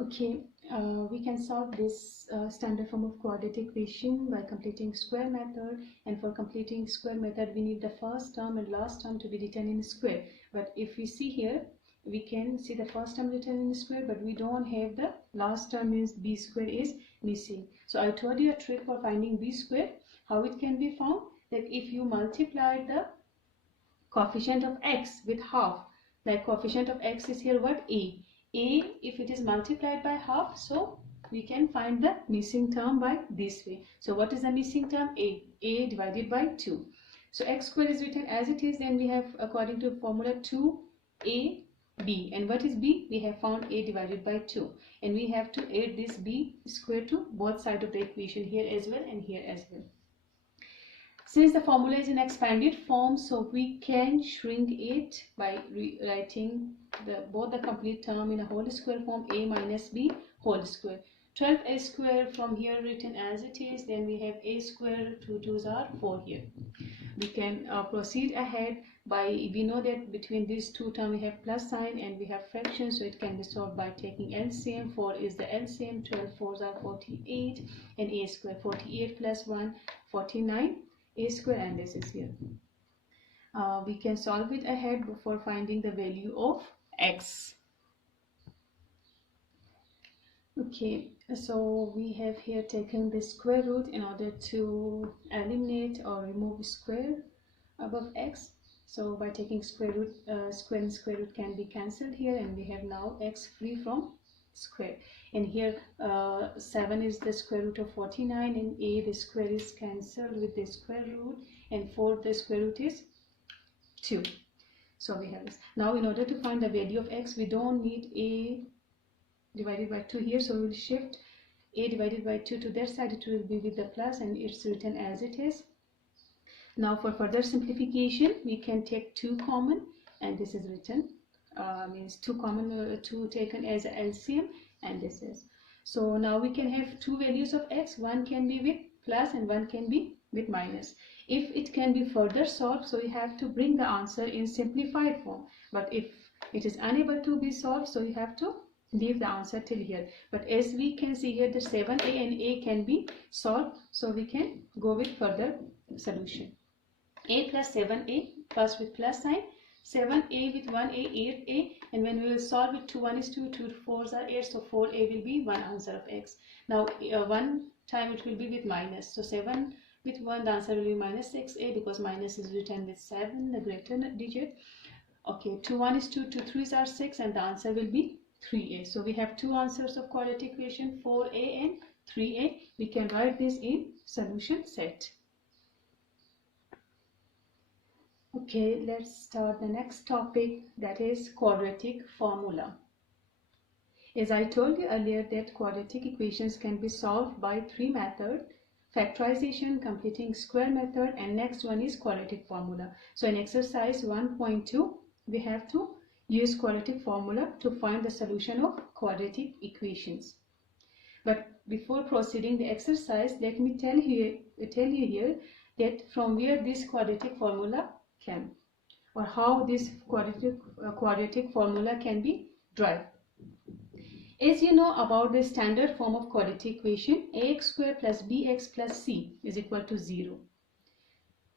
Okay, we can solve this standard form of quadratic equation by completing square method, and for completing square method we need the first term and last term to be written in square. But if we see here, we can see the first term written in square, but we don't have the last term, means b square is missing. So I told you a trick for finding b square. How it can be found? That if you multiply the coefficient of x with half, like coefficient of x is here what, a, if it is multiplied by half, so we can find the missing term by this way. So what is the missing term? A divided by 2. So x square is written as it is, then we have, according to formula, 2ab. And what is b? We have found a divided by 2, and we have to add this b square to both sides of the equation, here as well and here as well. Since the formula is in expanded form, so we can shrink it by rewriting both the complete term in a whole square form, a minus b whole square. 12a square from here written as it is, then we have a square, 2 2s are 4 here. We can proceed ahead by, we know that between these two terms we have plus sign and we have fraction, so it can be solved by taking LCM. 4 is the LCM, 12 4s are 48, and a square, 48 plus 1, 49 a square, and this is here. We can solve it ahead before finding the value of x. Okay, so we have here taken the square root in order to eliminate or remove square above x. So by taking square root, square and square root can be cancelled here, and we have now x free from square. And here 7 is the square root of 49, and a, the square is cancelled with the square root, and 4 the square root is 2. So we have this. Now in order to find the value of x, we don't need a divided by 2 here, so we will shift a divided by 2 to that side. It will be with the plus, and it's written as it is. Now for further simplification, we can take 2 common, and this is written, means 2 common, 2 taken as LCM, and this is. So now we can have two values of x, one can be with plus and one can be with minus. If it can be further solved, so we have to bring the answer in simplified form. But if it is unable to be solved, so you have to leave the answer till here. But as we can see here, the 7a and a can be solved, so we can go with further solution. A plus 7a, plus with plus sign, 7a with 1a, 8a, and when we will solve it, 2 1 is 2, 2 4s are 8, so 4a will be one answer of x. Now one time it will be with minus, so 7 with 1, the answer will be minus 6a, because minus is written with 7, the greater digit. Okay, 2 1 is 2, 2 3s are 6, and the answer will be 3a. So we have two answers of quadratic equation, 4a and 3a. We can write this in solution set. Okay, let's start the next topic, that is quadratic formula. As I told you earlier that quadratic equations can be solved by 3 methods: factorization, completing square method, and next one is quadratic formula. So in exercise 1.2, we have to use quadratic formula to find the solution of quadratic equations. But before proceeding the exercise, let me tell you here that from where this quadratic formula came, or how this quadratic formula can be derived. As you know about the standard form of quadratic equation, ax square plus bx plus c is equal to 0.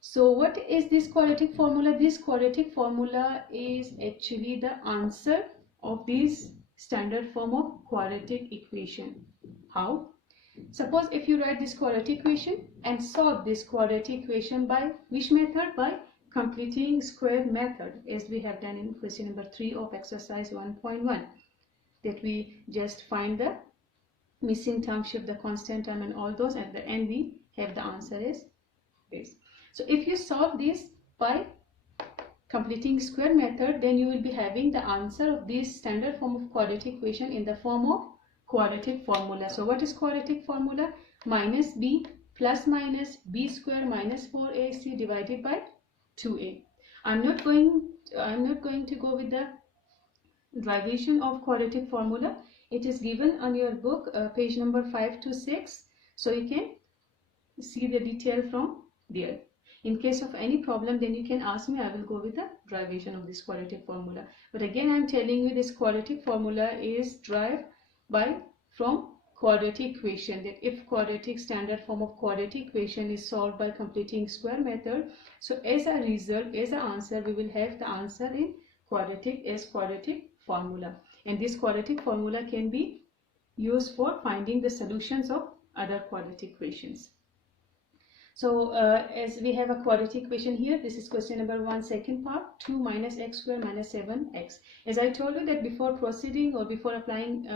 So what is this quadratic formula? This quadratic formula is actually the answer of this standard form of quadratic equation. How? Suppose if you write this quadratic equation and solve this quadratic equation by which method? By completing square method, as we have done in question number 3 of exercise 1.1, that we just find the missing term, shift the constant term and all those, and at the end we have the answer is this. So if you solve this by completing square method, then you will be having the answer of this standard form of quadratic equation in the form of quadratic formula. So what is quadratic formula? Minus b plus minus b square minus 4ac divided by 2a. I'm not going to go with the derivation of quadratic formula. It is given on your book, page number 5 to 6, so you can see the detail from there. In case of any problem, then you can ask me. I will go with the derivation of this quadratic formula. But again, I am telling you this quadratic formula is derived from quadratic equation, that if quadratic standard form of quadratic equation is solved by completing square method, so as a result, as an answer, we will have the answer in quadratic formula, and this quadratic formula can be used for finding the solutions of other quadratic equations. So as we have a quadratic equation here, this is question number 1, second part, 2 minus x square minus 7x. As I told you that before proceeding or before applying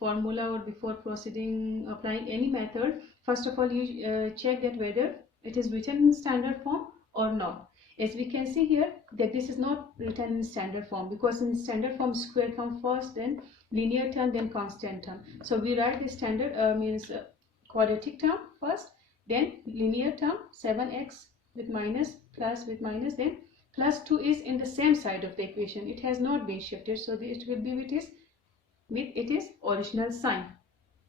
formula or before proceeding applying any method, first of all you check that whether it is written in standard form or not. As we can see here that this is not written in standard form, because in standard form square comes first, then linear term, then constant term. So we write the standard quadratic term first, then linear term 7x with minus, then plus 2 is in the same side of the equation. It has not been shifted, so it will be with its original sign.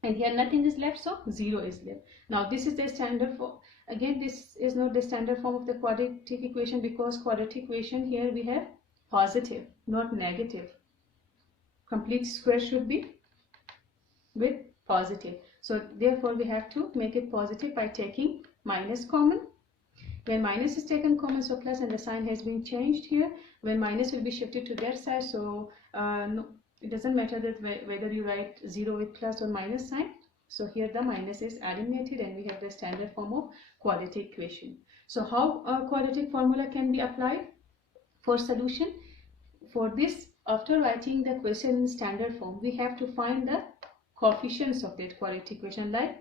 And here nothing is left, so 0 is left. Now this is the standard form. Again, this is not the standard form of the quadratic equation, because quadratic equation here we have positive, not negative. Complete square should be with positive. So therefore we have to make it positive by taking minus common. When minus is taken common, so plus, and the sign has been changed here. When minus will be shifted to that side, so no, it doesn't matter that whether you write 0 with plus or minus sign. So here the minus is eliminated, and we have the standard form of quadratic equation. So how a quadratic formula can be applied for solution? For this, after writing the question in standard form, we have to find the coefficients of that quadratic equation, like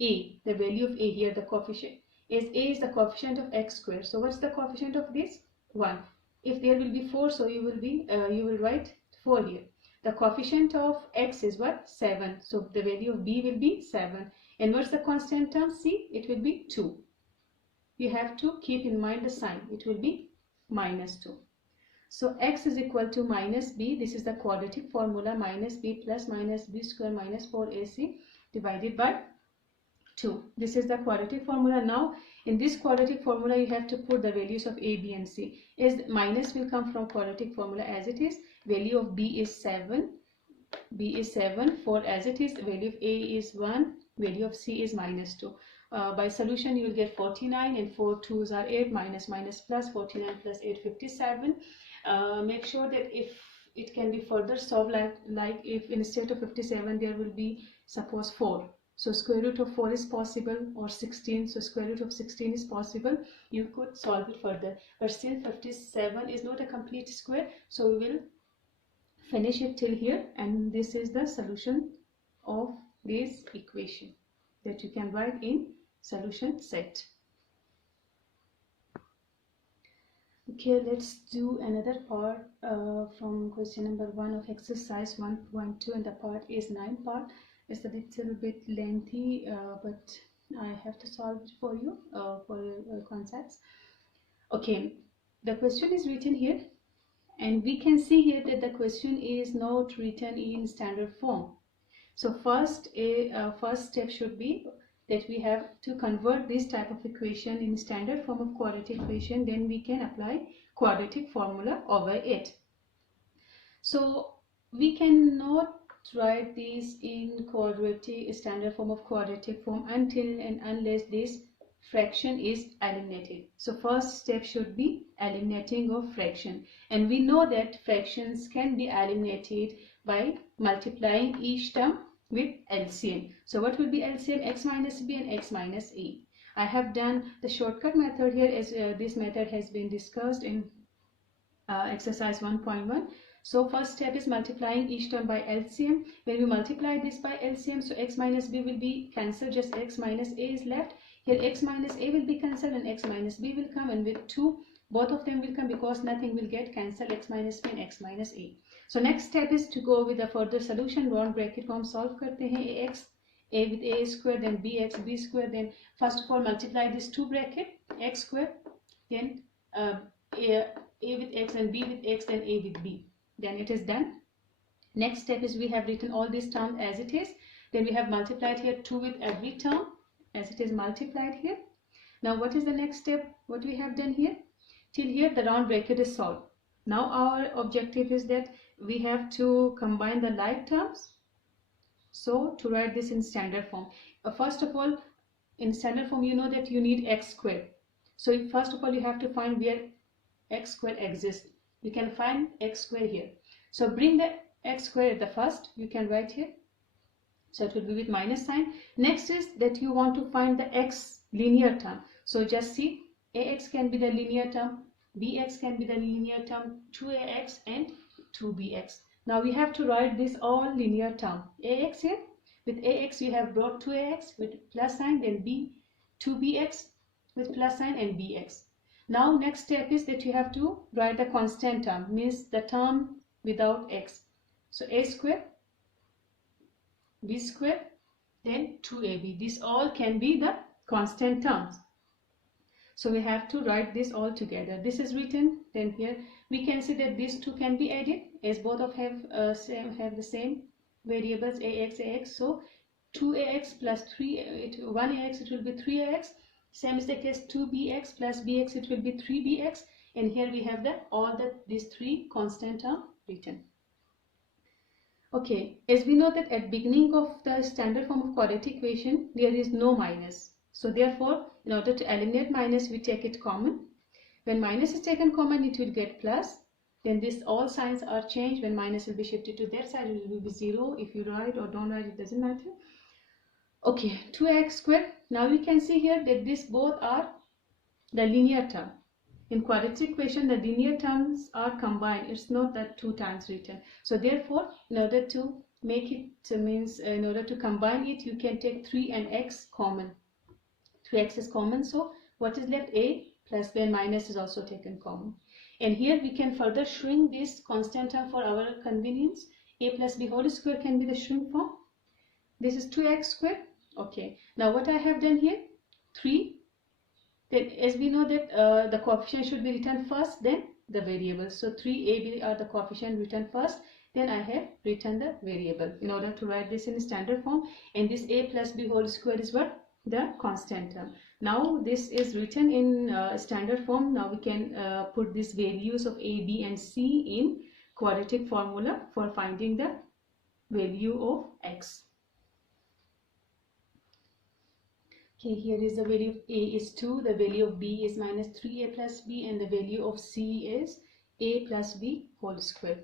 a, the value of a here, the coefficient is a is the coefficient of x square. So what's the coefficient of this? 1. If there will be 4, so you will write 4 here. The coefficient of x is what? 7. So the value of b will be 7. And what's the constant term? C, it will be 2. You have to keep in mind the sign. It will be minus 2. So x is equal to minus b. This is the quadratic formula, minus b plus minus b square minus 4ac divided by 2. This is the quadratic formula. Now in this quadratic formula you have to put the values of a, b and c. As minus will come from quadratic formula as it is, value of b is 7, b is 7, 4 as it is, value of a is 1, value of c is minus 2. By solution you will get 49, and 4 2s are 8, minus minus plus, 49 plus 8 57. Make sure that if it can be further solved, like if instead of 57 there will be suppose 4, so square root of 4 is possible, or 16, so square root of 16 is possible, you could solve it further. But still 57 is not a complete square, so we will finish it till here, and this is the solution of this equation that you can write in solution set. Okay, let's do another part from question number 1 of exercise 1.2, and the part is 9 part. It's a little bit lengthy, but I have to solve it for you for concepts. Okay, the question is written here, and we can see here that the question is not written in standard form. So first step should be that we have to convert this type of equation in standard form of quadratic equation, then we can apply quadratic formula over it. So we cannot write this in quadratic standard form of quadratic form until and unless this fraction is eliminated. So first step should be eliminating of fraction, and we know that fractions can be eliminated by multiplying each term with LCM. So what will be LCM? X minus b and x minus a. I have done the shortcut method here, as this method has been discussed in exercise 1.1. So first step is multiplying each term by LCM. When we multiply this by LCM, so x minus b will be cancelled, just x minus a is left. Here x minus a will be cancelled and x minus b will come, and with 2 both of them will come because nothing will get cancelled, x minus b and x minus a. So next step is to go with a further solution. Round bracket form solve करते हैं. ax, a with a square, then bx, b square, then first of all multiply this 2 bracket, x square, then a with x and b with x, then a with b. Then it is done. Next step is we have written all these terms as it is. Then we have multiplied here 2 with every term as it is multiplied here. Now what is the next step? What we have done here? Till here the round bracket is solved. Now our objective is that we have to combine the like terms So to write this in standard form, first of all, in standard form you know that you need x square. So first of all you have to find where x square exists. You can find x square here. So bring the x square at the first, you can write here. So it will be with minus sign. Next is that you want to find the x linear term. So just see, ax can be the linear term, bx can be the linear term, 2ax and 2bx. Now we have to write this all linear term. Ax here, with ax we have brought 2ax with plus sign, then 2bx with plus sign and bx. Now next step is that you have to write the constant term, means the term without x. So a square, b square, then 2ab. This all can be the constant terms. So we have to write this all together. This is written. Then here we can see that these two can be added as both of have the same variables ax. So 2ax plus 1ax, it will be 3ax. Same is the case 2bx plus bx, it will be 3bx. And here we have these three constant term written. Okay, as we know that at beginning of the standard form of quadratic equation there is no minus. So therefore, in order to eliminate minus, we take it common. When minus is taken common, it will get plus. Then this all signs are changed. When minus will be shifted to their side, it will be 0. If you write or don't write, it doesn't matter. Okay, 2x squared. Now we can see here that these both are the linear term. In quadratic equation, the linear terms are combined. It's not that two times written. So therefore, in order to make it in order to combine it, you can take 3 and x common. 3x is common, so what is left? A plus then minus is also taken common. And here we can further shrink this constant term for our convenience. A plus b whole square can be the shrink form. This is 2x squared. Okay, now what I have done here, 3. Then as we know that the coefficient should be written first, then the variable. So 3ab are the coefficient written first, then I have written the variable in order to write this in standard form. And this a plus b whole square is what? The constant term. Now this is written in standard form. Now we can put these values of a, b and c in quadratic formula for finding the value of x. Okay, here is the value of a is 2, the value of b is minus 3a plus b, and the value of c is a plus b whole square.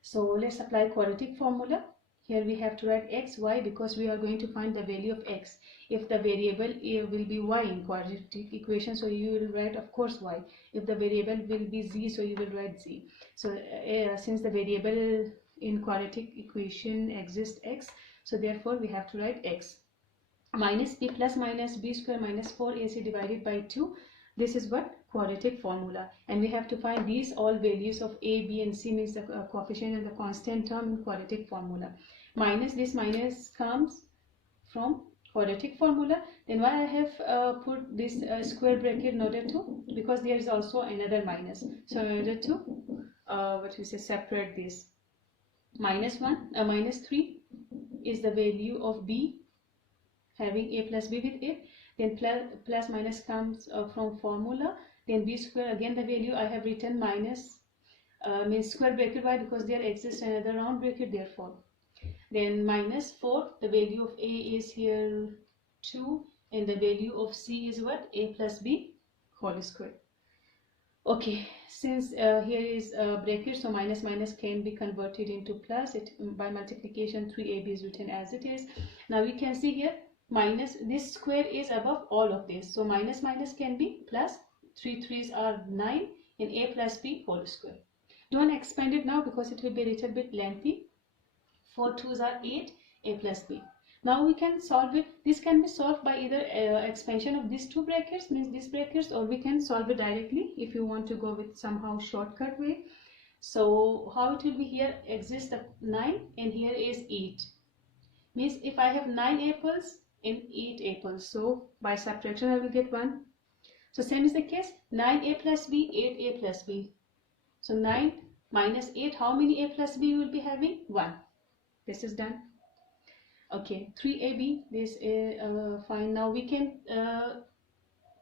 So let's apply quadratic formula. Here we have to write x, y, because we are going to find the value of x. If the variable will be y in quadratic equation, so you will write of course y. If the variable will be z, so you will write z. So since the variable in quadratic equation exists x, so therefore we have to write x. Minus b plus minus b square minus 4ac divided by 2. This is what? Quadratic formula. And we have to find these all values of a, b and c, means the coefficient and the constant term in quadratic formula. Minus, this minus comes from quadratic formula. Then why I have put this square bracket in order to, because there is also another minus. So in order to separate this. Minus 3 is the value of b, having a plus b with it. Then plus minus comes from formula. Then b square, again the value I have written minus, means square bracket. Why? Because there exists another round bracket, therefore. Then minus 4, the value of a is here 2, and the value of c is what? A plus b whole square. Okay, since here is a bracket, so minus minus can be converted into plus. By multiplication 3ab is written as it is. Now we can see here minus, this square is above all of this, so minus minus can be plus. 3 3s are 9, and a plus b whole square. Don't expand it now because it will be a little bit lengthy. 4 2s are 8, a plus b. Now we can solve it. This can be solved by either expansion of these two brackets, means these brackets, or we can solve it directly if you want to go with somehow shortcut way. So how it will be, here exists the 9 and here is 8. Means if I have 9 apples and 8 apples, so by subtraction I will get 1. So same is the case, 9a plus b, 8a plus b. So 9 minus 8, how many a plus b will be having? 1. This is done. Okay, 3ab, this is fine. Now we can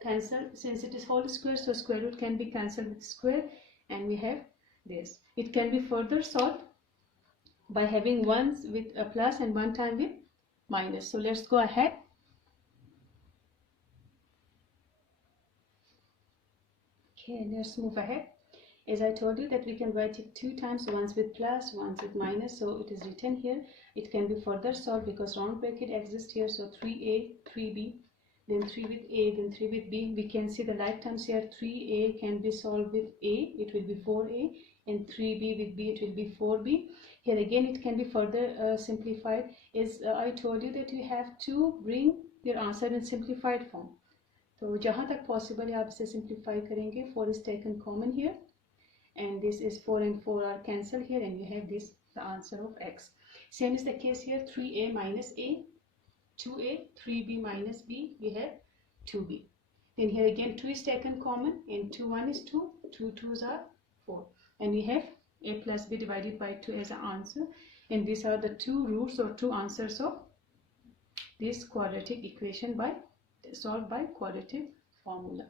cancel, since it is whole square, so square root can be cancelled with square, and we have this. It can be further solved. by having ones with a plus and one time with minus. So let's go ahead. Okay, let's move ahead. As I told you that we can write it two times, once with plus, once with minus. So it is written here. It can be further solved because round bracket exists here. So 3a, 3b, then 3 with a, then 3 with b. We can see the like terms here. 3a can be solved with a, it will be 4a, and 3b with b, it will be 4b. Here again it can be further simplified. As I told you that you have to bring your answer in simplified form. तो जहाँ तक possible है आप इसे simplify करेंगे. 4 is taken common here, and this is 4 and 4 are cancelled here, and you have this, the answer of x. Same is the case here. 3a minus a, 2a, 3b minus b, we have 2b. Then here again 2 is taken common, and 2 1 is 2, 2 2s are 4, and we have a plus b divided by 2 as an answer. And these are the two roots or two answers of this quadratic equation solved by quadratic formula.